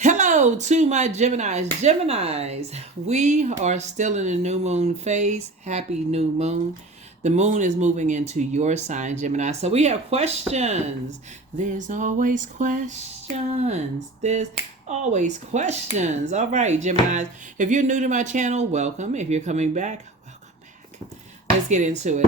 Hello to my Geminis. Geminis, we are still in the new moon phase. Happy new moon. The moon is moving into your sign, Gemini. So we have questions. There's always questions. There's always questions. All right, Geminis. If you're new to my channel, welcome. If you're coming back, welcome back. Let's get into it.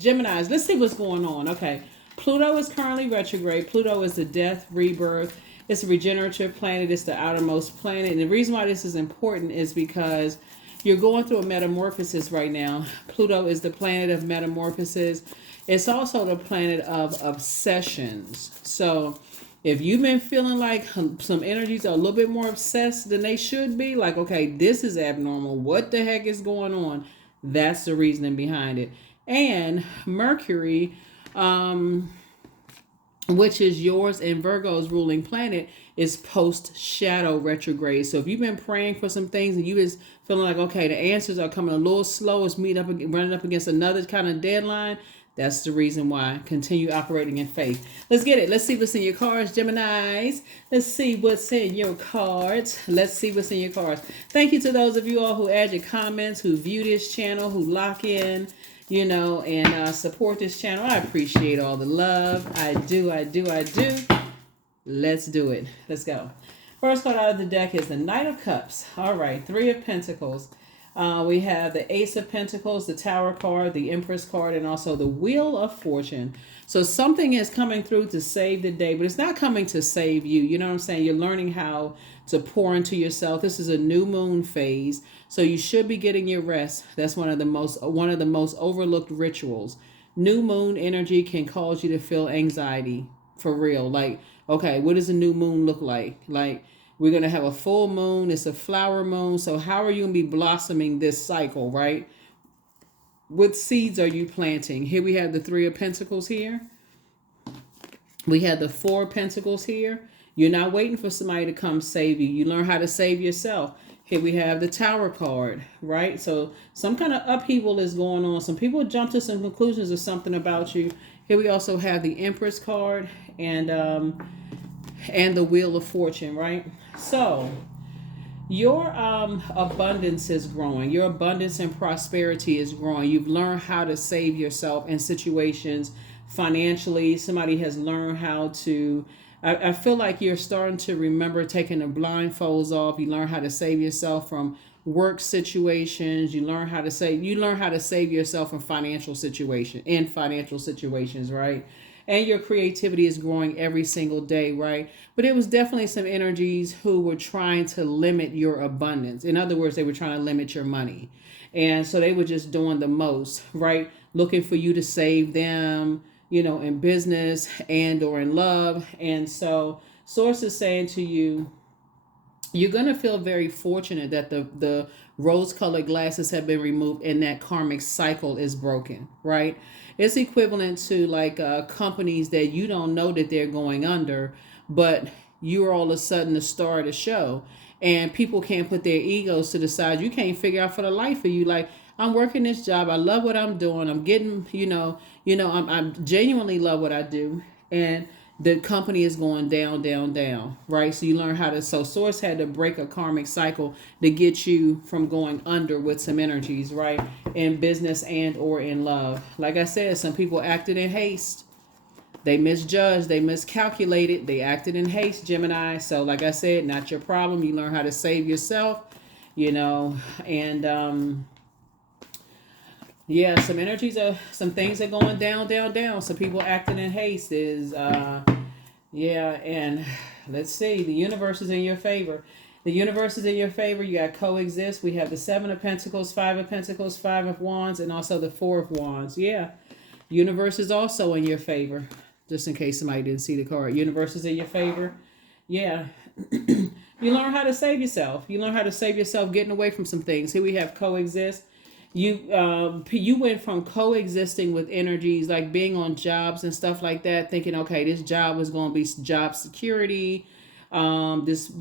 Geminis, let's see what's going on. Okay. Pluto is currently retrograde. Pluto is the death, rebirth. It's a regenerative planet. It's the outermost planet. And the reason why this is important is because you're going through a metamorphosis right now. Pluto is the planet of metamorphosis. It's also the planet of obsessions. So if you've been feeling like some energies are a little bit more obsessed than they should be, like, okay, this is abnormal. What the heck is going on? That's the reasoning behind it. And Mercury, which is yours and Virgo's ruling planet, is post shadow retrograde. So if you've been praying for some things and you just feeling like, okay, the answers are coming a little slow, it's running up against another kind of deadline, that's the reason why. Continue operating in faith. Let's get it. Let's see what's in your cards, Geminis. Let's see what's in your cards. Thank you to those of you all who add your comments, who view this channel, who lock in, and support this channel. I appreciate all the love. I do. Let's do it. Let's go. First card out of the deck is the Knight of Cups. All right, Three of Pentacles. We have the Ace of Pentacles, the Tower card, the Empress card, and also the Wheel of Fortune. So something is coming through to save the day, but it's not coming to save you. You know what I'm saying? You're learning how to pour into yourself. This is a new moon phase, so you should be getting your rest. That's one of the most overlooked rituals. New moon energy can cause you to feel anxiety for real. Like, okay, what does a new moon look like? Like, we're going to have a full moon. It's a flower moon. So how are you going to be blossoming this cycle, right? What seeds are you planting? Here we have the Three of Pentacles here. We have the Four of Pentacles here. You're not waiting for somebody to come save you. You learn how to save yourself. Here we have the Tower card, right? So some kind of upheaval is going on. Some people jump to some conclusions of something about you. Here we also have the Empress card and the Wheel of Fortune, right? So your abundance is growing. Your abundance and prosperity is growing. You've learned how to save yourself in situations financially. Somebody has learned how to. I feel like you're starting to remember taking the blindfolds off. You learn how to save yourself from work situations. You learn how to save yourself in financial situations, right? And your creativity is growing every single day, right? But it was definitely some energies who were trying to limit your abundance. In other words, they were trying to limit your money. And so they were just doing the most, right? Looking for you to save them, in business and or in love. And so Source is saying to you, you're going to feel very fortunate that the rose-colored glasses have been removed and that karmic cycle is broken, right? It's equivalent to like companies that you don't know that they're going under, but you're all of a sudden the star of the show. And people can't put their egos to the side. You can't figure out for the life of you, like, I'm working this job. I love what I'm doing. I'm getting, I genuinely love what I do. And the company is going down, down, down, right? So you learn so Source had to break a karmic cycle to get you from going under with some energies, right? In business and or in love. Like I said, some people acted in haste. They misjudged, they miscalculated, they acted in haste, Gemini. So like I said, not your problem. You learn how to save yourself, and yeah, some things are going down, down, down. So people acting in haste is, and let's see, the universe is in your favor. You got coexist. We have the Seven of Pentacles, Five of Pentacles, Five of Wands, and also the Four of Wands. Yeah, universe is also in your favor. Just in case somebody didn't see the card. Universe is in your favor. Yeah. You learn how to save yourself. Getting away from some things. Here we have coexist. You went from coexisting with energies like being on jobs and stuff like that, thinking, okay, this job was going to be job security. This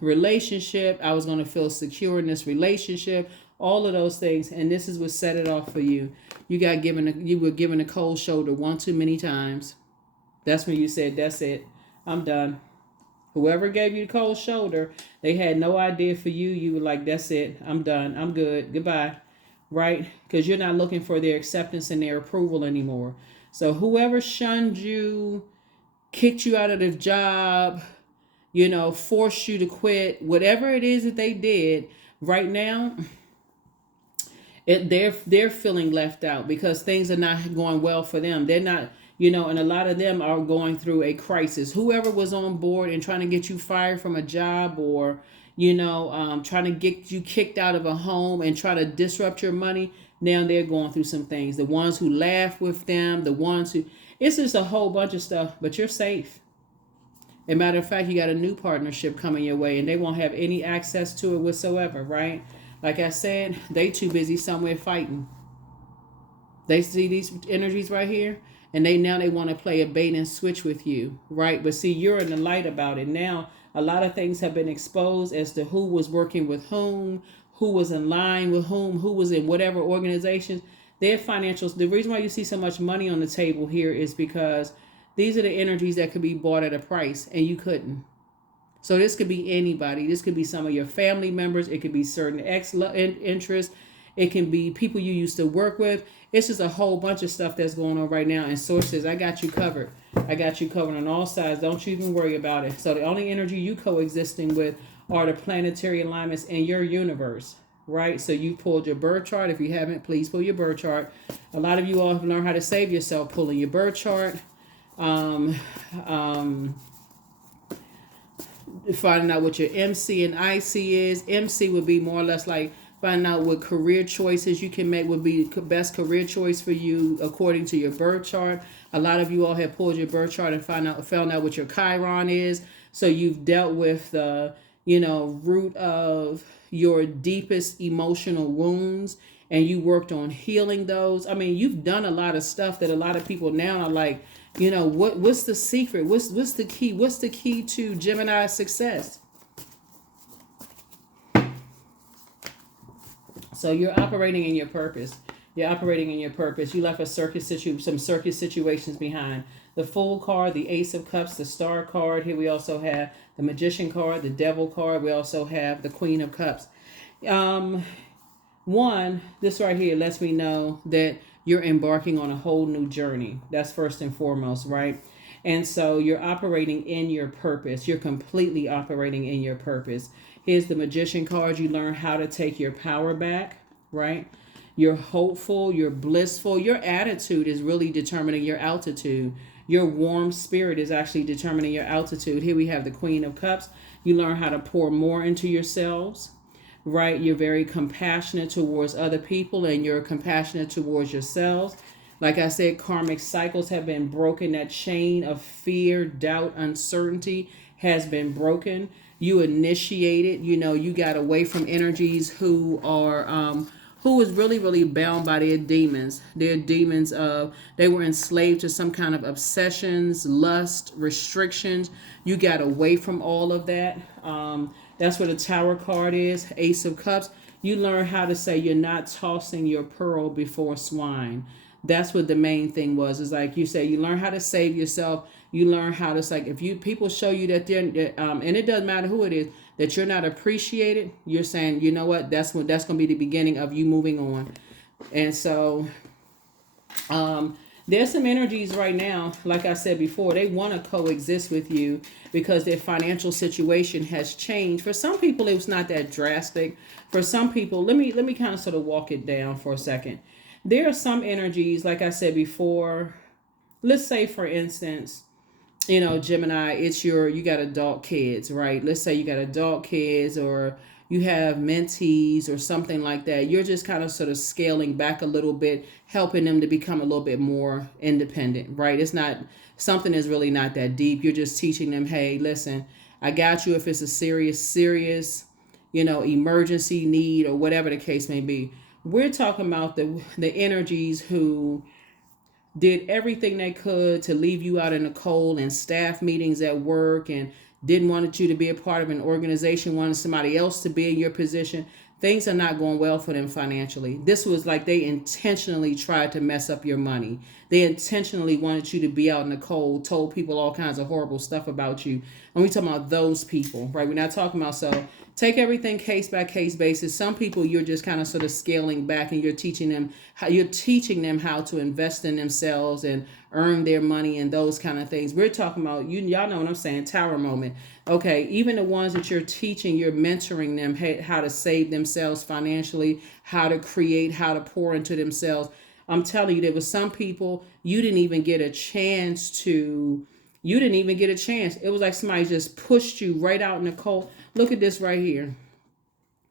relationship, I was going to feel secure in this relationship. All of those things, and this is what set it off for you. You were given a cold shoulder one too many times. That's when you said, "That's it. I'm done. Whoever gave you the cold shoulder, they had no idea for you. You were like, that's it. I'm done. I'm good. Goodbye. Right? Because you're not looking for their acceptance and their approval anymore. So whoever shunned you, kicked you out of the job, forced you to quit, whatever it is that they did, right now, they're feeling left out because things are not going well for them. They're not, and a lot of them are going through a crisis. Whoever was on board and trying to get you fired from a job, or trying to get you kicked out of a home and try to disrupt your money, now they're going through some things. The ones who laugh with them, the ones who, it's just a whole bunch of stuff, but you're safe. As a matter of fact, you got a new partnership coming your way, and they won't have any access to it whatsoever, right? Like I said, they too busy somewhere fighting. They see these energies right here, and they want to play a bait and switch with you, right? But see, you're in the light about it now. A lot of things have been exposed as to who was working with whom, who was in line with whom, who was in whatever organizations. Their financials. The reason why you see so much money on the table here is because these are the energies that could be bought at a price, and you couldn't. So this could be anybody. This could be some of your family members. It could be certain interests. It can be people you used to work with. It's just a whole bunch of stuff that's going on right now. And sources, I got you covered. I got you covered on all sides. Don't you even worry about it. So the only energy you coexisting with are the planetary alignments in your universe, right? So you pulled your birth chart. If you haven't, please pull your birth chart. A lot of you all have learned how to save yourself pulling your birth chart. Finding out what your MC and IC is. MC would be more or less like finding out what career choices you can make would be the best career choice for you according to your birth chart. A lot of you all have pulled your birth chart and found out what your Chiron is. So you've dealt with the, root of your deepest emotional wounds, and you worked on healing those. I mean, you've done a lot of stuff that a lot of people now are like, what's the secret? What's the key? What's the key to Gemini's success? So you're operating in your purpose. You're operating in your purpose. You left some circus situations behind. The Fool card, the Ace of Cups, the Star card. Here we also have the Magician card, the Devil card. We also have the Queen of Cups. This right here lets me know that you're embarking on a whole new journey. That's first and foremost, right? And so you're operating in your purpose. You're completely operating in your purpose. Here's the Magician card. You learn how to take your power back, right? You're hopeful, you're blissful. Your attitude is really determining your altitude. Your warm spirit is actually determining your altitude. Here we have the Queen of Cups. You learn how to pour more into yourselves, right? You're very compassionate towards other people, and you're compassionate towards yourselves. Like I said, karmic cycles have been broken. That chain of fear, doubt, uncertainty has been broken. You initiated, you got away from energies who was really, really bound by their demons. Their demons they were enslaved to some kind of obsessions, lust, restrictions. You got away from all of that. That's what the Tower card is, Ace of Cups. You learn how to say you're not tossing your pearl before swine. That's what the main thing was. Is like you say, you learn how to save yourself. You learn how to, like, if people show you that they're, and it doesn't matter who it is, that you're not appreciated, you're saying, you know what, that's going to be the beginning of you moving on. And so, there's some energies right now, like I said before, they want to coexist with you because their financial situation has changed. For some people, it was not that drastic. For some people, let me kind of sort of walk it down for a second. There are some energies, like I said before, let's say, for instance, Gemini, you got adult kids, right? Let's say you got adult kids, or you have mentees or something like that. You're just kind of sort of scaling back a little bit, helping them to become a little bit more independent, right? It's not, something is really not that deep. You're just teaching them, hey, listen, I got you if it's a serious, emergency need or whatever the case may be. We're talking about the energies who did everything they could to leave you out in the cold in staff meetings at work, and didn't want you to be a part of an organization, wanted somebody else to be in your position. things are not going well for them financially. This was like they intentionally tried to mess up your money. They intentionally wanted you to be out in the cold, told people all kinds of horrible stuff about you. And we talking about those people, right? We're not talking about, so take everything case by case basis. Some people you're just kind of sort of scaling back, and you're teaching them how to invest in themselves and earn their money and those kind of things. We're talking about, y'all know what I'm saying, tower moment. Okay, even the ones that you're teaching, you're mentoring them how to save themselves financially, how to create, how to pour into themselves. I'm telling you, there was some people you didn't even get a chance to. You didn't even get a chance. It was like somebody just pushed you right out in the cold. Look at this right here.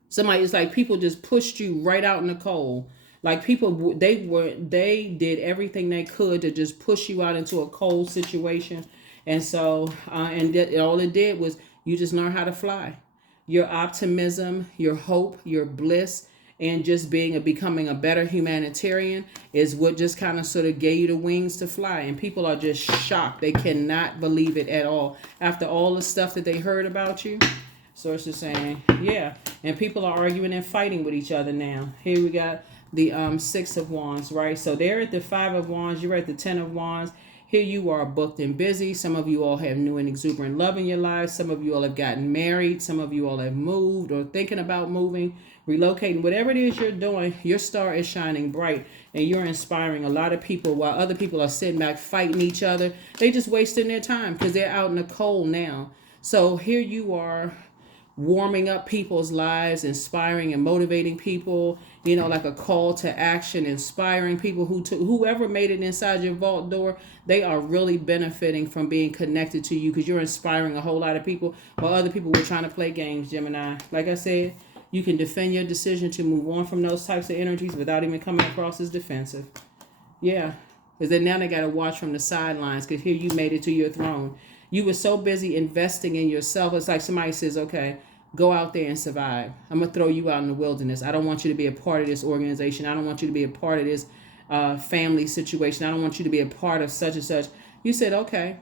Somebody, it's like people just pushed you right out in the cold. Like people, they did everything they could to just push you out into a cold situation. And so, all it did was you just learn how to fly. Your optimism, your hope, your bliss, and just becoming a better humanitarian is what just kind of sort of gave you the wings to fly. And people are just shocked. They cannot believe it at all. After all the stuff that they heard about you, sources saying, yeah. And people are arguing and fighting with each other now. Here we got the Six of Wands, right? So they're at the Five of Wands. You're at the Ten of Wands. Here you are booked and busy. Some of you all have new and exuberant love in your lives. Some of you all have gotten married. Some of you all have moved or thinking about moving, relocating. Whatever it is you're doing, your star is shining bright, and you're inspiring a lot of people while other people are sitting back fighting each other. They just wasting their time because they're out in the cold now. So here you are, warming up people's lives, inspiring and motivating people, like a call to action, inspiring people whoever made it inside your vault door, they are really benefiting from being connected to you because you're inspiring a whole lot of people while other people were trying to play games, Gemini. Like I said, you can defend your decision to move on from those types of energies without even coming across as defensive. Yeah. Because then now they got to watch from the sidelines because here you made it to your throne. You were so busy investing in yourself. It's like somebody says, okay, go out there and survive. I'm going to throw you out in the wilderness. I don't want you to be a part of this organization. I don't want you to be a part of this family situation. I don't want you to be a part of such and such. You said, okay.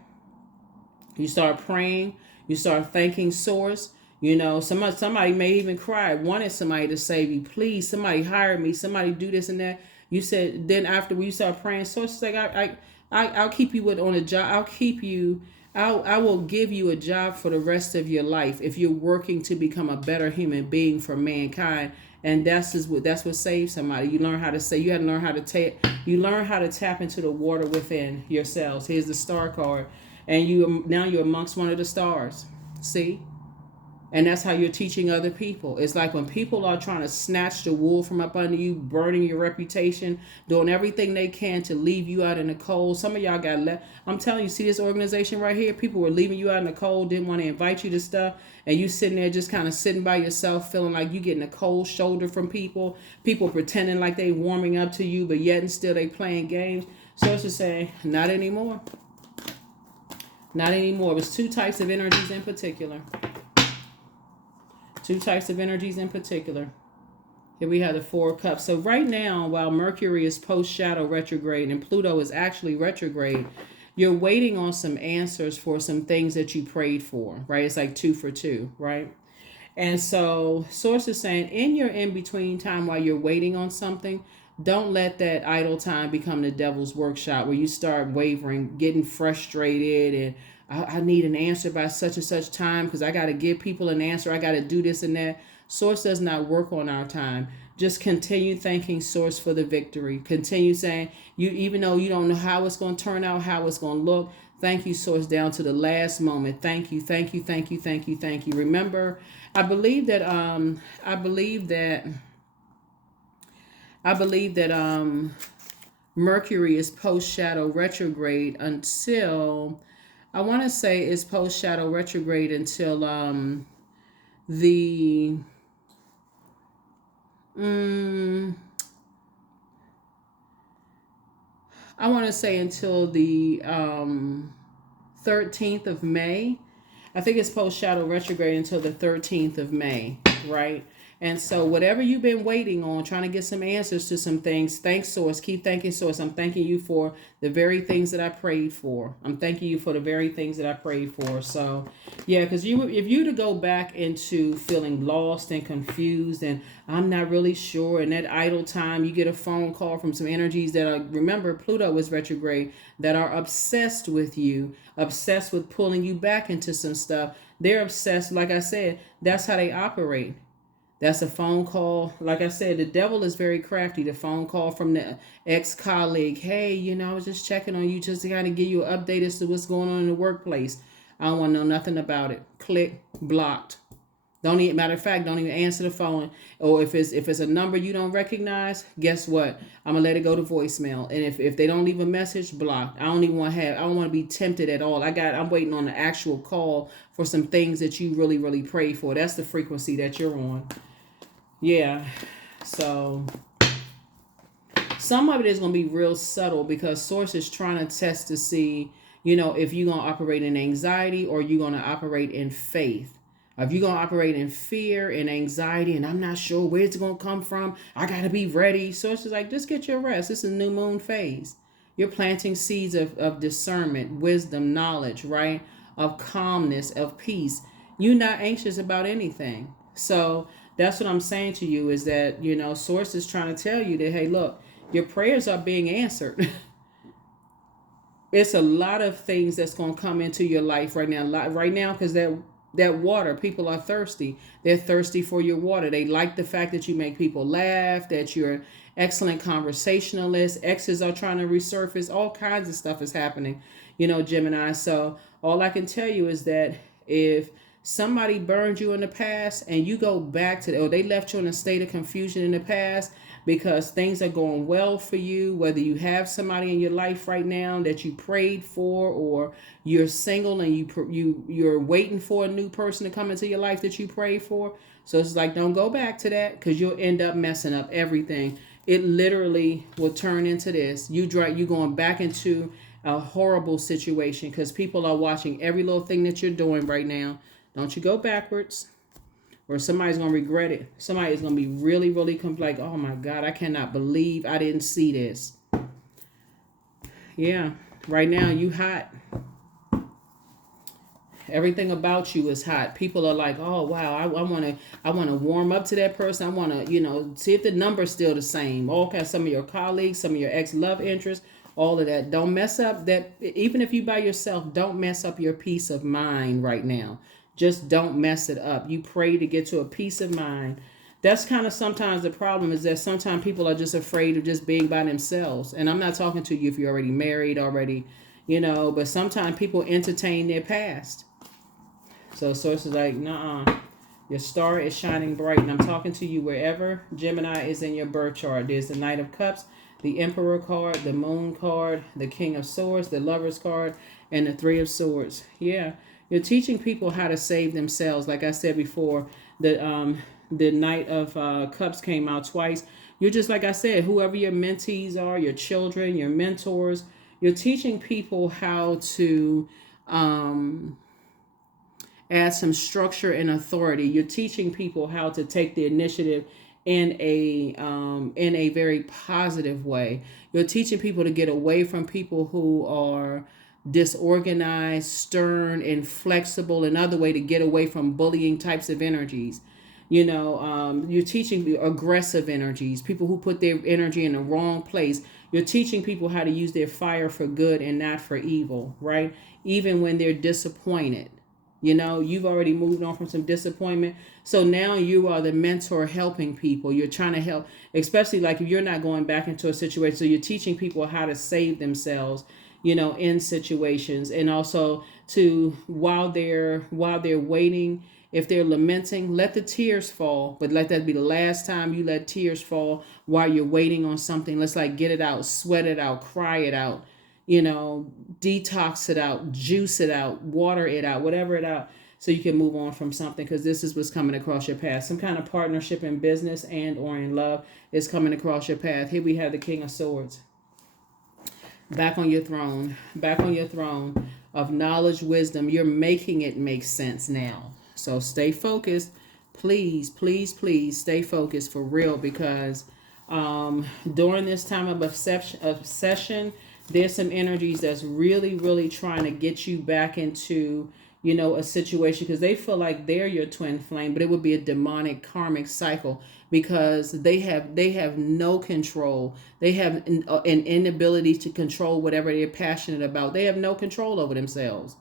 You start praying. You start thanking Source. Somebody may even cry, wanted somebody to save you. Please, somebody hire me. Somebody do this and that. You said, then after you start praying, Source is like, I'll keep you on a job. I'll keep you. I will give you a job for the rest of your life if you're working to become a better human being for mankind. And that's what saves somebody. You learn how to say. You got to learn how to You learn how to tap into the water within yourselves. Here's the star card, and you're amongst one of the stars. See. And that's how you're teaching other people. It's like when people are trying to snatch the wool from up under you, burning your reputation, doing everything they can to leave you out in the cold. Some of y'all got left. I'm telling you, see this organization right here? People were leaving you out in the cold, didn't want to invite you to stuff. And you sitting there just kind of sitting by yourself, feeling like you getting a cold shoulder from people. People pretending like they warming up to you, but yet and still they playing games. So it's just saying, not anymore. Not anymore. It was two types of energies in particular. Two types of energies in particular. Here we have the Four of Cups. So right now, while Mercury is post-shadow retrograde and Pluto is actually retrograde, you're waiting on some answers for some things that you prayed for, right? It's like 2 for 2, right? And so Source is saying in your in-between time while you're waiting on something, don't let that idle time become the devil's workshop where you start wavering, getting frustrated, and I need an answer by such and such time because I got to give people an answer. I got to do this and that. Source does not work on our time. Just continue thanking Source for the victory. Continue saying, even though you don't know how it's going to turn out, how it's going to look, thank you, Source, down to the last moment. Thank you, thank you, thank you, thank you, thank you. Remember, I believe that Mercury is post-shadow retrograde until... I want to say it's post-shadow retrograde until the... I want to say until the 13th of May. I think it's post-shadow retrograde until the 13th of May, right? And so whatever you've been waiting on, trying to get some answers to some things, thanks Source. Keep thanking Source. I'm thanking you for the very things that I prayed for. I'm thanking you for the very things that I prayed for. So yeah, because if you to go back into feeling lost and confused and I'm not really sure, and that idle time, you get a phone call from some energies that are, remember Pluto is retrograde, that are obsessed with you, obsessed with pulling you back into some stuff. They're obsessed, like I said, that's how they operate. That's a phone call. Like I said, the devil is very crafty. The phone call from the ex-colleague. Hey, I was just checking on you just to kind of give you an update as to what's going on in the workplace. I don't want to know nothing about it. Click, blocked. Don't even, matter of fact, don't even answer the phone. Or if it's a number you don't recognize, guess what? I'm gonna let it go to voicemail. And if they don't leave a message, blocked. I don't want to be tempted at all. I'm waiting on the actual call for some things that you really, really pray for. That's the frequency that you're on. Yeah. So some of it is gonna be real subtle because Source is trying to test to see, if you're gonna operate in anxiety or you're gonna operate in faith. If you're going to operate in fear and anxiety and I'm not sure where it's going to come from, I got to be ready. So it's just like, just get your rest. This is new moon phase. You're planting seeds of discernment, wisdom, knowledge, right? Of calmness, of peace. You're not anxious about anything. So that's what I'm saying to you is that, Source is trying to tell you that, hey, look, your prayers are being answered. It's a lot of things that's going to come into your life right now, because that water, people are thirsty. They're thirsty for your water. They like the fact that you make people laugh, that you're an excellent conversationalist. Exes are trying to resurface. All kinds of stuff is happening, Gemini. So all I can tell you is that if somebody burned you in the past and you go back to, or they left you in a state of confusion in the past because things are going well for you, whether you have somebody in your life right now that you prayed for, or you're single and you're waiting for a new person to come into your life that you prayed for. So it's like, don't go back to that because you'll end up messing up everything. It literally will turn into this. You going back into a horrible situation because people are watching every little thing that you're doing right now. Don't you go backwards, or somebody's going to regret it. Somebody's going to be really, really like, oh my God, I cannot believe I didn't see this. Yeah, right now you hot. Everything about you is hot. People are like, oh wow, I want to warm up to that person. I want to, see if the number's still the same. All kinds, some of your colleagues, some of your ex-love interests, all of that. Don't mess up that. Even if you by yourself, don't mess up your peace of mind right now. Just don't mess it up. You pray to get to a peace of mind. That's kind of sometimes the problem, is that sometimes people are just afraid of just being by themselves. And I'm not talking to you if you're already married, but sometimes people entertain their past. So Source is like, nah, your star is shining bright. And I'm talking to you wherever Gemini is in your birth chart. There's the Knight of Cups, the Emperor card, the Moon card, the King of Swords, the Lover's card, and the Three of Swords. Yeah. You're teaching people how to save themselves. Like I said before, the Knight of Cups came out twice. You're just, like I said, whoever your mentees are, your children, your mentors, you're teaching people how to add some structure and authority. You're teaching people how to take the initiative in a very positive way. You're teaching people to get away from people who are disorganized, stern, inflexible. Another way to get away from bullying types of energies. You're teaching aggressive energies, people who put their energy in the wrong place. You're teaching people how to use their fire for good and not for evil, right? Even when they're disappointed. You've already moved on from some disappointment. So now you are the mentor helping people. You're trying to help, especially like if you're not going back into a situation. So you're teaching people how to save themselves, in situations. And also to, while they're waiting, if they're lamenting, let the tears fall, but let that be the last time you let tears fall while you're waiting on something. Let's get it out, sweat it out, cry it out, detox it out, juice it out, water it out, whatever it out, so you can move on from something, because this is what's coming across your path. Some kind of partnership in business and or in love is coming across your path. Here we have the King of Swords. Back on your throne of knowledge, wisdom. You're making it make sense now. So stay focused. Please, please, please stay focused for real, because during this time of obsession, there's some energies that's really, really trying to get you back into, a situation, because they feel like they're your twin flame, but it would be a demonic karmic cycle, because they have no control. They have an inability to control whatever they're passionate about. They have no control over themselves.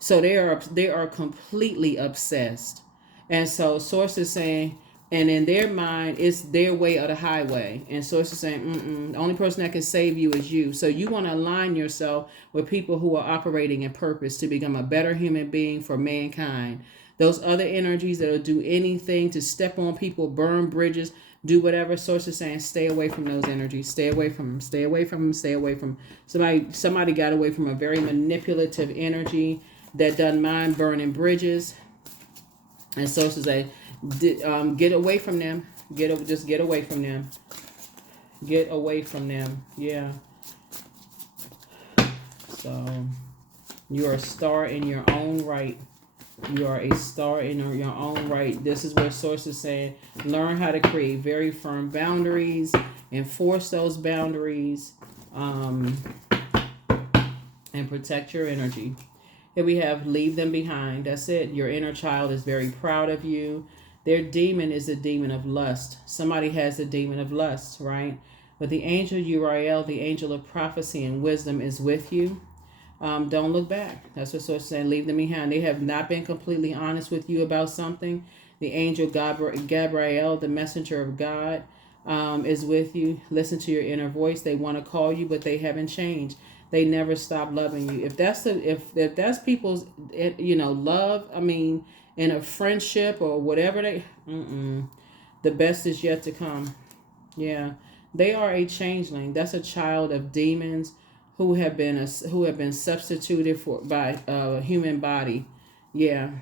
So they are completely obsessed. And so source is saying, and in their mind, it's their way or the highway. And source is saying, the only person that can save you is you. So you want to align yourself with people who are operating in purpose to become a better human being for mankind. Those other energies that'll do anything to step on people, burn bridges, do whatever. Source is saying, stay away from those energies. Stay away from them. Stay away from them. Stay away from them. Somebody got away from a very manipulative energy that doesn't mind burning bridges. And sources say, get away from them. Just get away from them. Get away from them. Yeah. So you are a star in your own right. You are a star in your own right. This is where source is saying, learn how to create very firm boundaries, enforce those boundaries, and protect your energy. Here we have, leave them behind. That's it. Your inner child is very proud of you. Their demon is the demon of lust. Somebody has the demon of lust, right? But the angel Uriel, the angel of prophecy and wisdom, is with you. Don't look back. That's what source is saying. Leave them behind. They have not been completely honest with you about something. The angel Gabriel, the messenger of God, is with you. Listen to your inner voice. They want to call you, but they haven't changed. They never stop loving you. If that's people's, love, in a friendship or whatever, the best is yet to come. Yeah, they are a changeling. That's a child of demons who have been substituted by a human body. Yeah.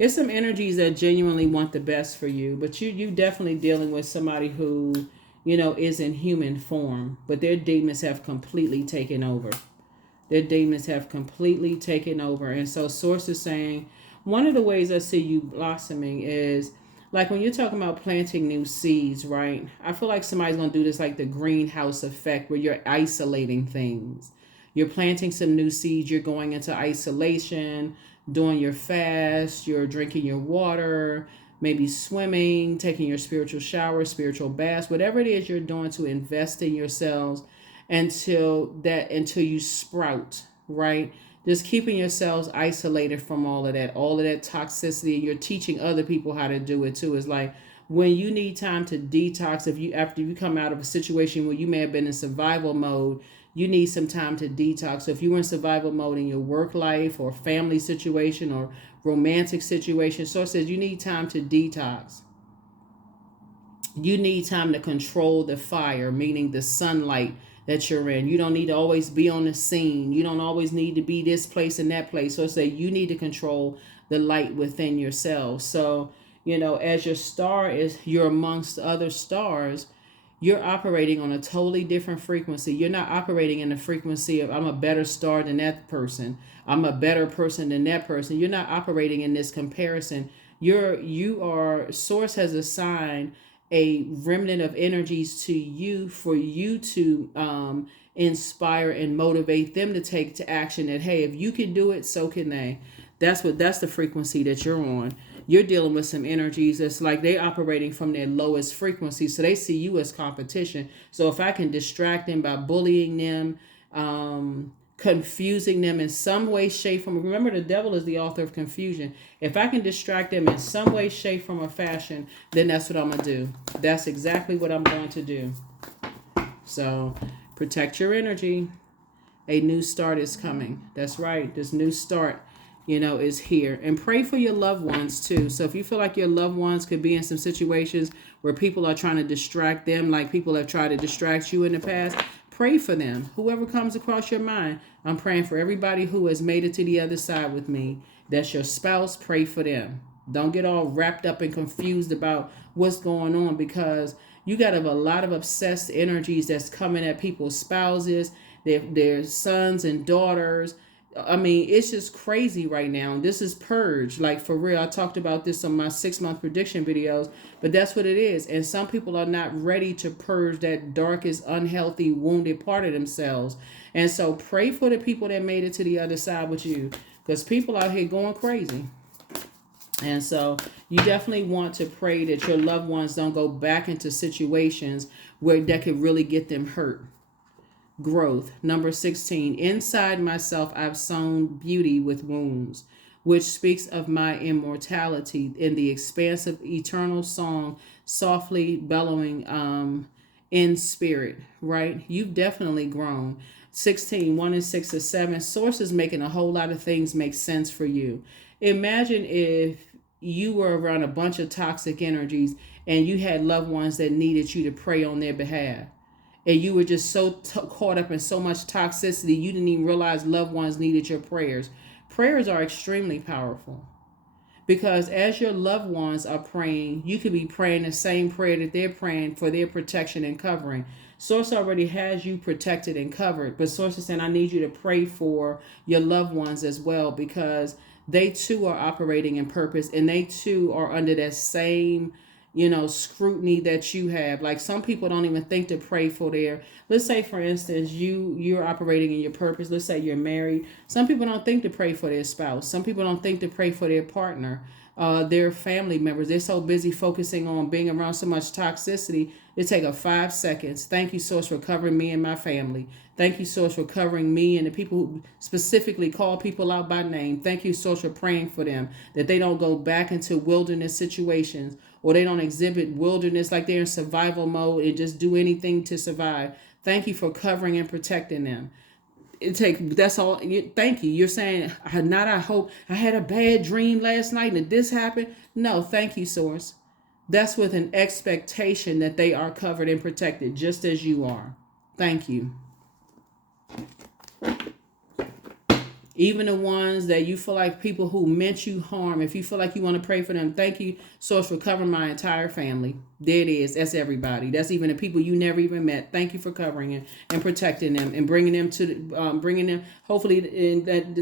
It's some energies that genuinely want the best for you, but you definitely dealing with somebody who, is in human form, but their demons have completely taken over. Their demons have completely taken over. And so source is saying, one of the ways I see you blossoming is, like when you're talking about planting new seeds, right? I feel like somebody's going to do this like the greenhouse effect, where you're isolating things. You're planting some new seeds. You're going into isolation, doing your fast. You're drinking your water, maybe swimming, taking your spiritual shower, spiritual baths, whatever it is you're doing to invest in yourselves until you sprout, right? Just keeping yourselves isolated from all of that toxicity. You're teaching other people how to do it too. It's like when you need time to detox, after you come out of a situation where you may have been in survival mode, you need some time to detox. So if you were in survival mode in your work life or family situation or romantic situation, so it says you need time to detox. You need time to control the fire, meaning the sunlight that you're in. You don't need to always be on the scene. You don't always need to be this place and that place. So say you need to control the light within yourself. So, as your star you're amongst other stars, you're operating on a totally different frequency. You're not operating in the frequency of, I'm a better star than that person. I'm a better person than that person. You're not operating in this comparison. Source has assigned a remnant of energies to you for you to inspire and motivate them to take to action. That, hey, if you can do it, so can they. That's the frequency that you're on. You're dealing with some energies that's like they operating from their lowest frequency, so they see you as competition. So if I can distract them by bullying them, confusing them in some way, shape, form. Remember, the devil is the author of confusion. If I can distract them in some way, shape, form, or fashion, then that's what I'm going to do. That's exactly what I'm going to do. So protect your energy. A new start is coming. That's right. This new start, is here. And pray for your loved ones too. So if you feel like your loved ones could be in some situations where people are trying to distract them, like people have tried to distract you in the past, pray for them. Whoever comes across your mind, I'm praying for everybody who has made it to the other side with me. That's your spouse. Pray for them. Don't get all wrapped up and confused about what's going on, because you got a lot of obsessed energies that's coming at people's spouses, their sons and daughters, I mean, it's just crazy right now. This is purge, like for real. I talked about this on my 6 month prediction videos, but that's what it is. And some people are not ready to purge that darkest, unhealthy, wounded part of themselves. And so pray for the people that made it to the other side with you, because people out here going crazy. And so you definitely want to pray that your loved ones don't go back into situations where that could really get them hurt. Growth. Number 16. Inside myself, I've sown beauty with wounds, which speaks of my immortality in the expansive eternal song, softly bellowing in spirit, right? You've definitely grown. 16, 1 and 6 and 7. Source is making a whole lot of things make sense for you. Imagine if you were around a bunch of toxic energies and you had loved ones that needed you to pray on their behalf. And you were just so caught up in so much toxicity, you didn't even realize loved ones needed your prayers. Prayers are extremely powerful, because as your loved ones are praying, you could be praying the same prayer that they're praying for their protection and covering. Source already has you protected and covered, but Source is saying, I need you to pray for your loved ones as well, because they too are operating in purpose, and they too are under that same scrutiny that you have. Like, some people don't even think to pray for their, let's say for instance, you're operating in your purpose. Let's say you're married. Some people don't think to pray for their spouse. Some people don't think to pray for their partner, their family members. They're so busy focusing on being around so much toxicity. They take a 5 seconds. Thank you, Source, for covering me and my family. Thank you, Source, for covering me and the people who specifically call people out by name. Thank you, Source, for praying for them, that they don't go back into wilderness situations, or they don't exhibit wilderness, like they're in survival mode and just do anything to survive. Thank you for covering and protecting them. That's all. Thank you. You're saying, I hope I had a bad dream last night and this happened. No, thank you, Source. That's with an expectation that they are covered and protected, just as you are. Thank you. Even the ones that you feel like people who meant you harm, if you feel like you want to pray for them, thank you, Source, for covering my entire family. There it is. That's everybody. That's even the people you never even met. Thank you for covering it and protecting them and bringing them to, bringing them. Hopefully,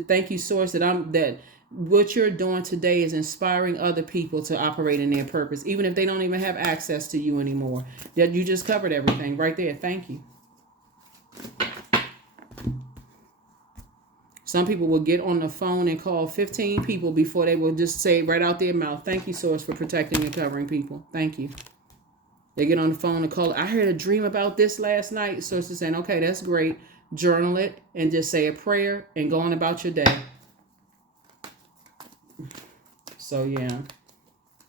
thank you, Source, that what you're doing today is inspiring other people to operate in their purpose, even if they don't even have access to you anymore. That you just covered everything right there. Thank you. Some people will get on the phone and call 15 people before they will just say right out their mouth, thank you, Source, for protecting and covering people. Thank you. They get on the phone and call, I heard a dream about this last night. Source is saying, okay, that's great. Journal it and just say a prayer and go on about your day. So, yeah.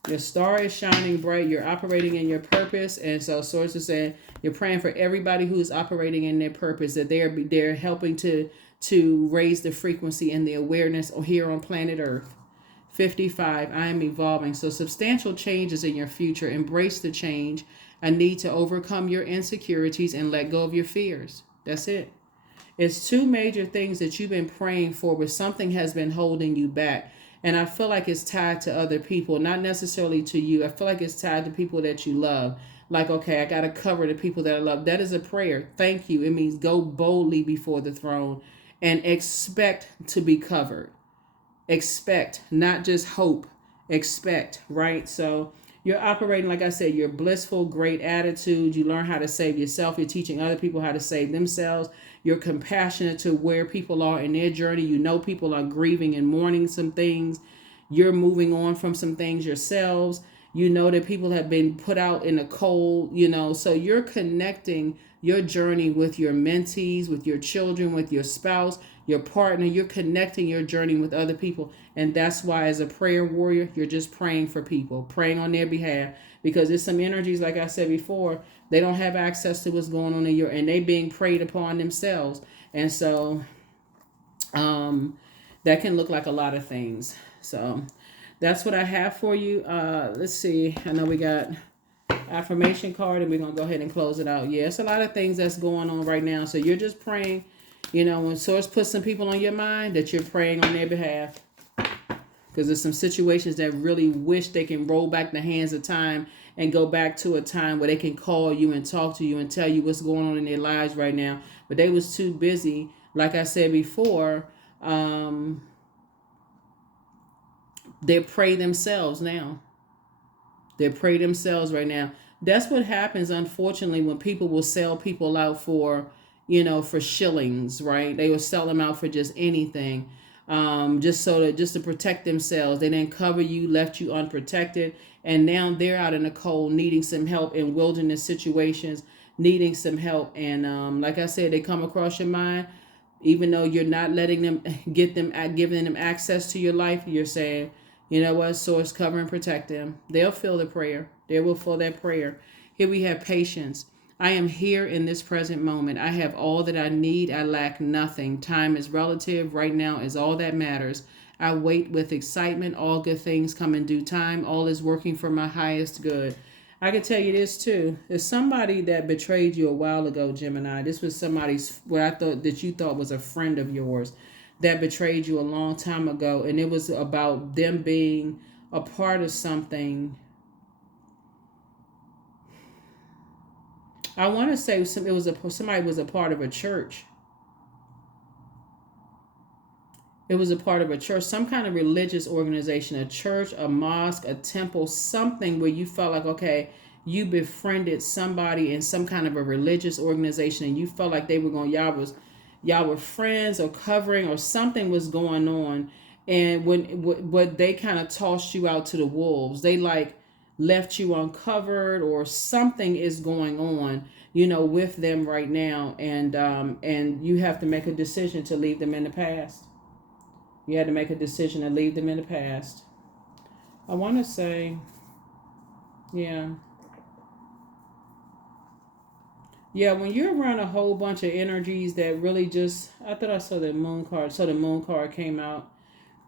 Your star is shining bright. You're operating in your purpose. And so Source is saying, you're praying for everybody who's operating in their purpose, that they're helping to raise the frequency and the awareness here on planet Earth. 55, I am evolving. So substantial changes in your future. Embrace the change. A need to overcome your insecurities and let go of your fears. That's it. It's 2 major things that you've been praying for, but something has been holding you back. And I feel like it's tied to other people, not necessarily to you. I feel like it's tied to people that you love. Like, okay, I got to cover the people that I love. That is a prayer. Thank you. It means go boldly before the throne and expect to be covered. Expect, not just hope. Expect, right? So you're operating, like I said, your blissful, great attitude. You learn how to save yourself. You're teaching other people how to save themselves. You're compassionate to where people are in their journey. You know people are grieving and mourning some things. You're moving on from some things yourselves. You know that people have been put out in the cold, so you're connecting your journey with your mentees, with your children, with your spouse, your partner. You're connecting your journey with other people. And that's why, as a prayer warrior, you're just praying for people, praying on their behalf, because there's some energies, like I said before, they don't have access to what's going on and they being preyed upon themselves. And so that can look like a lot of things. So that's what I have for you. Let's see. I know we got affirmation card, and we're going to go ahead and close it out. Yeah, it's a lot of things that's going on right now. So you're just praying, when Source puts some people on your mind, that you're praying on their behalf. Because there's some situations that really wish they can roll back the hands of time and go back to a time where they can call you and talk to you and tell you what's going on in their lives right now. But they was too busy, like I said before, Um, they prey themselves now. They prey themselves right now. That's what happens, unfortunately, when people will sell people out for, for shillings, right? They will sell them out for just anything, just to protect themselves. They didn't cover you, left you unprotected, and now they're out in the cold, needing some help in wilderness situations, needing some help. And like I said, they come across your mind, even though you're not letting them giving them access to your life. You're saying, you know what, source, cover and protect them. They'll feel the prayer. They will feel that prayer. Here we have patience. I am here in this present moment. I have all that I need. I lack nothing. Time is relative. Right now is all that matters. I wait with excitement. All good things come in due time. All is working for my highest good. I can tell you this too. There's somebody that betrayed you a while ago, Gemini. This was somebody's, what I thought that you thought was a friend of yours, that betrayed you a long time ago. And it was about them being a part of something. I want to say somebody was a part of a church. It was a part of a church, some kind of religious organization, a church, a mosque, a temple, something where you felt like, okay, you befriended somebody in some kind of a religious organization, and you felt like they were going, y'all were friends or covering, or something was going on. And when they kind of tossed you out to the wolves, they like left you uncovered, or something is going on, with them right now. And you have to make a decision to leave them in the past. You had to make a decision to leave them in the past. I want to say, yeah. Yeah, when you're around a whole bunch of energies that really just, I thought I saw the moon card. So the moon card came out.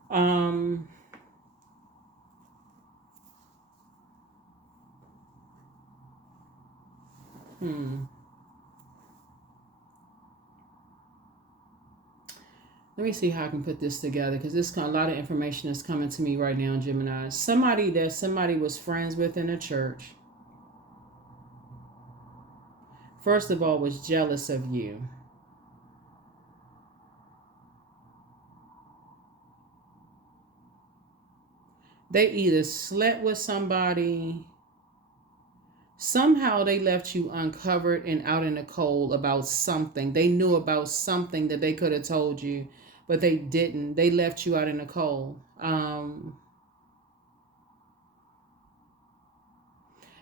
Um, hmm. Let me see how I can put this together, because this kind of, a lot of information is coming to me right now, Gemini. Somebody was friends with in a church, first of all, was jealous of you. They either slept with somebody, somehow they left you uncovered and out in the cold about something. They knew about something that they could have told you, but they didn't. They left you out in the cold. And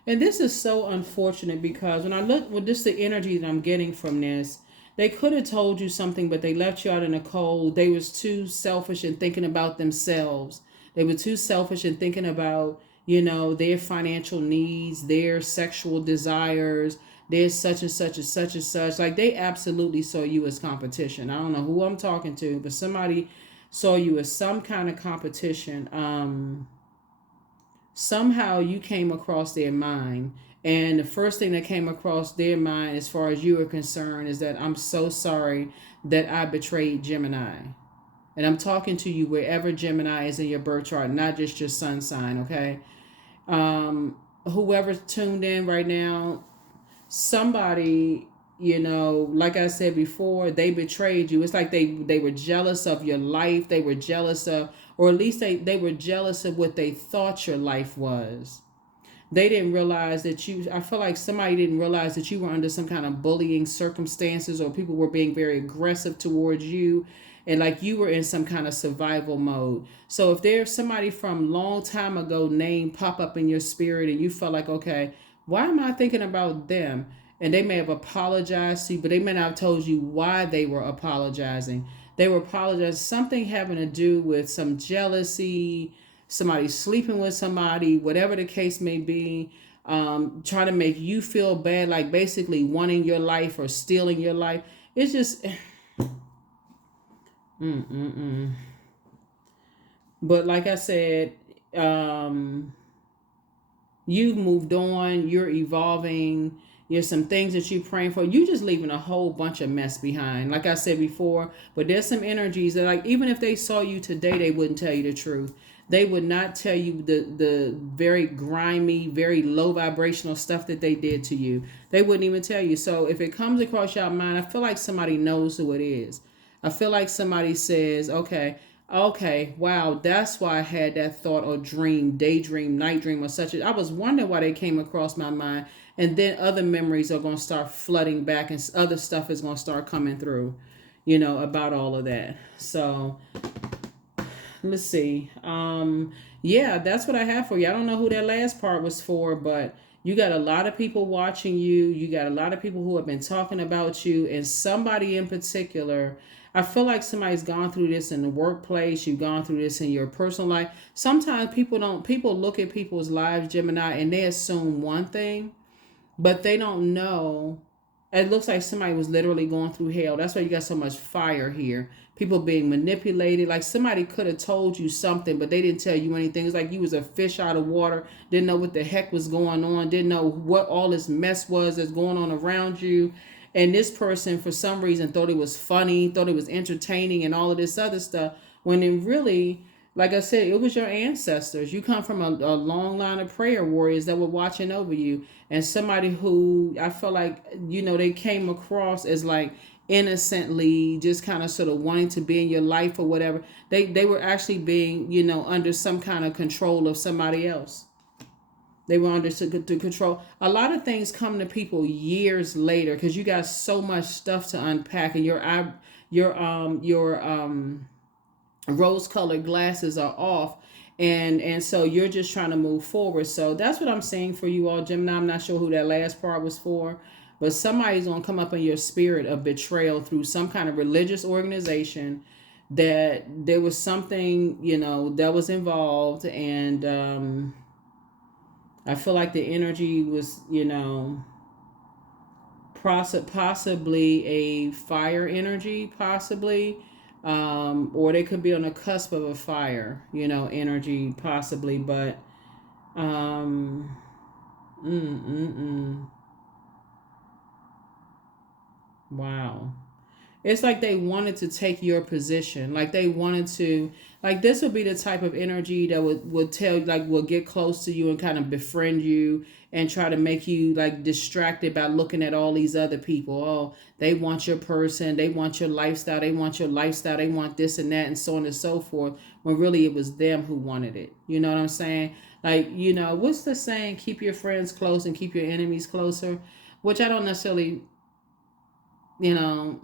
this is so unfortunate, because when I look with this, the energy that I'm getting from this, they could have told you something, but they left you out in the cold. They was too selfish and thinking about themselves. They were too selfish and thinking about, their financial needs, their sexual desires, their such and such and such and such. Like, they absolutely saw you as competition. I don't know who I'm talking to, but somebody saw you as some kind of competition. Somehow you came across their mind, and the first thing that came across their mind, as far as you are concerned, is that I'm so sorry that I betrayed Gemini. And I'm talking to you wherever Gemini is in your birth chart, not just your sun sign, okay? Whoever tuned in right now, somebody, like I said before, they betrayed you. It's like they were jealous of your life. They were jealous of, or at least they were jealous of what they thought your life was. They didn't realize that I feel like somebody didn't realize that you were under some kind of bullying circumstances, or people were being very aggressive towards you, and like you were in some kind of survival mode. So if there's somebody from long time ago name pop up in your spirit, and you felt like, okay, why am I thinking about them? And they may have apologized to you, but they may not have told you why they were apologizing. They were apologizing, something having to do with some jealousy, somebody sleeping with somebody, whatever the case may be, trying to make you feel bad, like basically wanting your life or stealing your life. It's just, but like I said, you've moved on, you're evolving. There's some things that you're praying for. You just leaving a whole bunch of mess behind, like I said before. But there's some energies that, like, even if they saw you today, they wouldn't tell you the truth. They would not tell you the very grimy, very low vibrational stuff that they did to you. They wouldn't even tell you. So if it comes across your mind, I feel like somebody knows who it is. I feel like somebody says, okay, wow, that's why I had that thought or dream, daydream, night dream, or such. I was wondering why they came across my mind. And then other memories are going to start flooding back, and other stuff is going to start coming through, about all of that. So let's see. Yeah, that's what I have for you. I don't know who that last part was for, but you got a lot of people watching you. You got a lot of people who have been talking about you, and somebody in particular. I feel like somebody's gone through this in the workplace. You've gone through this in your personal life. Sometimes people look at people's lives, Gemini, and they assume one thing, but they don't know. It looks like somebody was literally going through hell. That's why you got so much fire here. People being manipulated. Like somebody could have told you something, but they didn't tell you anything. It's like you was a fish out of water. Didn't know what the heck was going on. Didn't know what all this mess was that's going on around you. And this person, for some reason, thought it was funny, thought it was entertaining, and all of this other stuff. When it really, like I said, it was your ancestors. You come from a long line of prayer warriors that were watching over you. And somebody who I felt like, they came across as like innocently just kind of sort of wanting to be in your life or whatever. They were actually being, under some kind of control of somebody else. They were under to control. A lot of things come to people years later because you got so much stuff to unpack, and your rose-colored glasses are off, and so you're just trying to move forward. So that's what I'm saying for you all, Gemini. I'm not sure who that last part was for, but somebody's gonna come up in your spirit of betrayal through some kind of religious organization, that there was something that was involved, and I feel like the energy was possibly a fire energy, possibly, or they could be on the cusp of a fire, energy, possibly, but um, mm, mm, mm. Wow. It's like they wanted to take your position. Like they wanted to, like this would be the type of energy that would tell, like, will get close to you and kind of befriend you and try to make you like distracted by looking at all these other people. Oh, they want your person, they want your lifestyle, they want this and that, and so on and so forth. When really it was them who wanted it. You know what I'm saying? Like, what's the saying? Keep your friends close and keep your enemies closer, which I don't necessarily, you know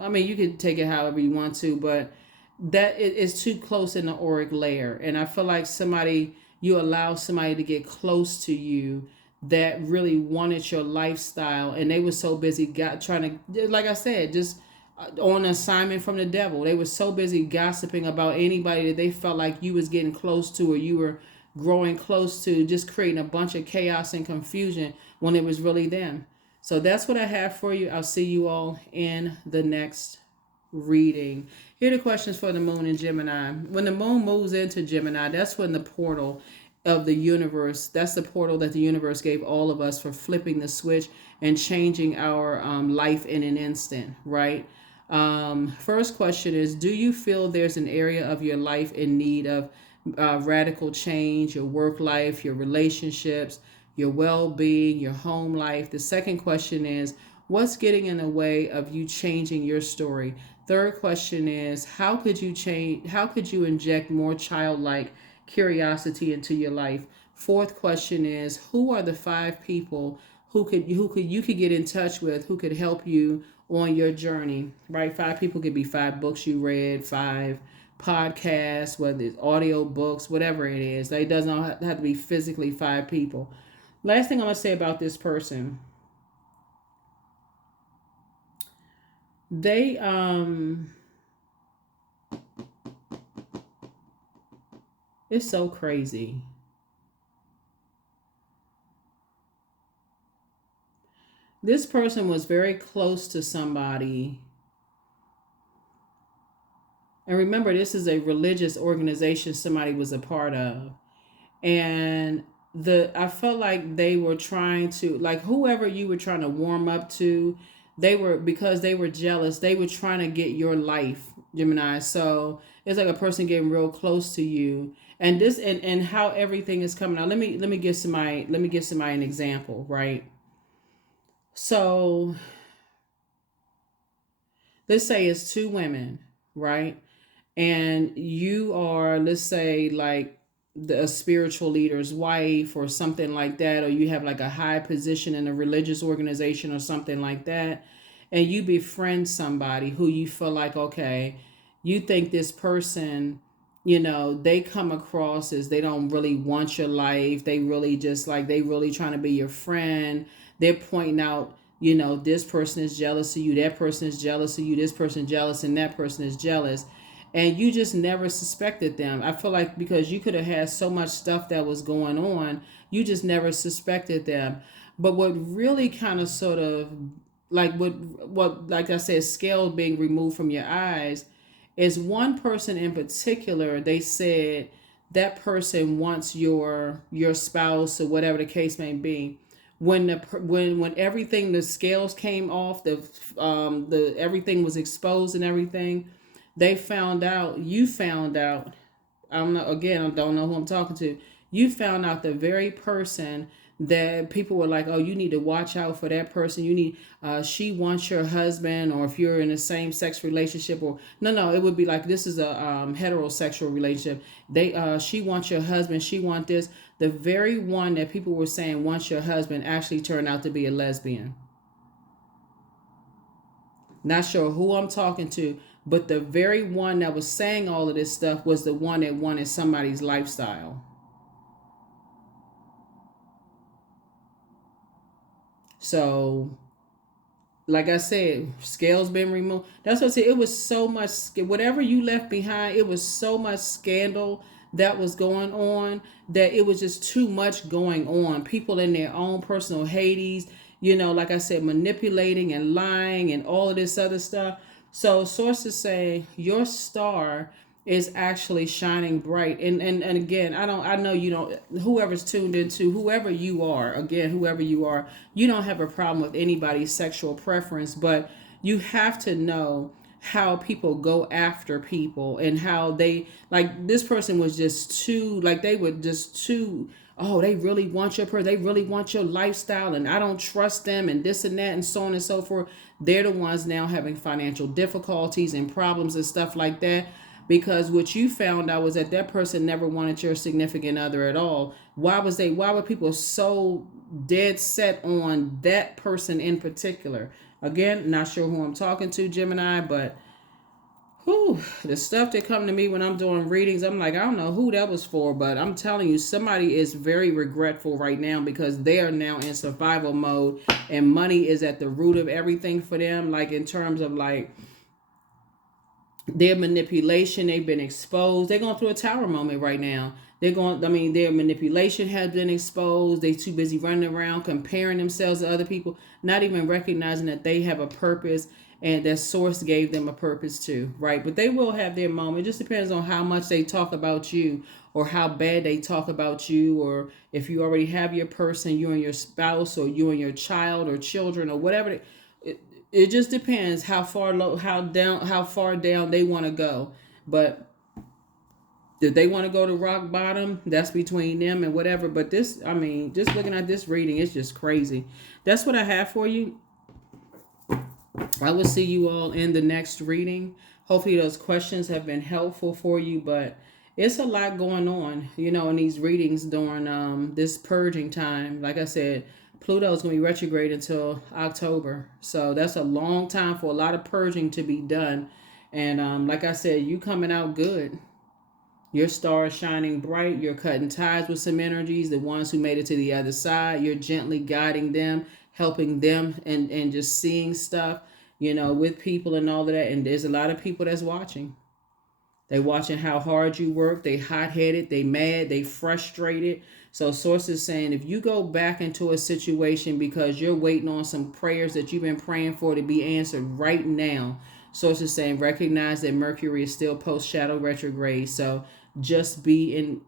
I mean, you could take it however you want to, but that it is too close in the auric layer. And I feel like you allow somebody to get close to you that really wanted your lifestyle, and they were so busy trying to, like I said, just on assignment from the devil. They were so busy gossiping about anybody that they felt like you was getting close to, or you were growing close to, just creating a bunch of chaos and confusion when it was really them. So that's what I have for you. I'll see you all in the next reading. Here are the questions for the moon in Gemini. When the moon moves into Gemini, that's when the portal of the universe, that's the portal that the universe gave all of us for flipping the switch and changing our life in an instant, right? First question is, do you feel there's an area of your life in need of radical change? Your work life, your relationships, your well-being, your home life? The second question is, what's getting in the way of you changing your story? Third question is, how could you inject more childlike curiosity into your life? Fourth question is, who are the 5 people who you could get in touch with, who could help you on your journey, right? 5 people could be 5 books you read, 5 podcasts, whether it's audio books, whatever it is. It doesn't have to be physically 5 people. Last thing I'm going to say about this person, they it's so crazy. This person was very close to somebody. And remember, this is a religious organization somebody was a part of. And I felt like they were trying to, like, whoever you were trying to warm up to, because they were jealous, they were trying to get your life, Gemini. So it's like a person getting real close to you, and this and how everything is coming out. Let me give somebody an example, right? So let's say it's two women, right? And you are, let's say, like a spiritual leader's wife or something like that, or you have like a high position in a religious organization or something like that, and you befriend somebody who you feel like, okay, you think this person, they come across as they don't really want your life. They really just like, they really trying to be your friend. They're pointing out, this person is jealous of you, that person is jealous of you, this person is jealous, and that person is jealous. And you just never suspected them. I feel like because you could have had so much stuff that was going on, you just never suspected them. But what really kind of sort of like what like I said, scales being removed from your eyes, is one person in particular. They said that person wants your spouse or whatever the case may be. When everything, the scales came off, the everything was exposed and everything, they found out, you found out, I don't know who I'm talking to. You found out the very person that people were like, oh, you need to watch out for that person. You need, she wants your husband, or if you're in a same sex relationship, or no, it would be like, this is a heterosexual relationship. She wants your husband. She want this. The very one that people were saying wants your husband actually turned out to be a lesbian. Not sure who I'm talking to, but the very one that was saying all of this stuff was the one that wanted somebody's lifestyle. So, like I said, scales been removed. That's what I said. It was so much, whatever you left behind, it was so much scandal that was going on, that it was just too much going on. People in their own personal Hades, like I said, manipulating and lying and all of this other stuff. So sources say your star is actually shining bright. And again, I know you don't, whoever's tuned into, whoever you are, again, whoever you are, you don't have a problem with anybody's sexual preference, but you have to know how people go after people, and how they, like, this person was just too, like, they were just too, oh, they really want your person, they really want your lifestyle, and I don't trust them, and this and that, and so on and so forth. They're the ones now having financial difficulties and problems and stuff like that, because what you found out was that that person never wanted your significant other at all. Why were people so dead set on that person in particular? Again, not sure who I'm talking to, Gemini, but the stuff that come to me when I'm doing readings, I'm like, I don't know who that was for, but I'm telling you, somebody is very regretful right now because they are now in survival mode, and money is at the root of everything for them. Like, in terms of like their manipulation, they've been exposed. They're going through a tower moment right now. Their manipulation has been exposed. They're too busy running around comparing themselves to other people, not even recognizing that they have a purpose and that source gave them a purpose too, right? But they will have their moment. It just depends on how much they talk about you, or how bad they talk about you, or if you already have your person, you and your spouse, or you and your child or children, or whatever. It just depends how far low, how far down they want to go. But if they want to go to rock bottom, that's between them and whatever. But this, I mean, just looking at this reading, it's just crazy. That's what I have for you. I will see you all in the next reading. Hopefully those questions have been helpful for you, but it's a lot going on, in these readings during this purging time. Like I said, Pluto is going to be retrograde until October. So that's a long time for a lot of purging to be done. And like I said, you coming out good. Your star is shining bright. You're cutting ties with some energies. The ones who made it to the other side, you're gently guiding them, helping them, and just seeing stuff, with people and all of that. And there's a lot of people that's watching. They watching how hard you work. They hot-headed. They mad. They frustrated. So sources saying, if you go back into a situation because you're waiting on some prayers that you've been praying for to be answered right now, sources saying, recognize that Mercury is still post-shadow retrograde. So just be in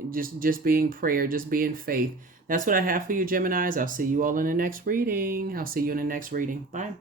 prayer, just be in faith. That's what I have for you, Geminis. I'll see you all in the next reading. Bye.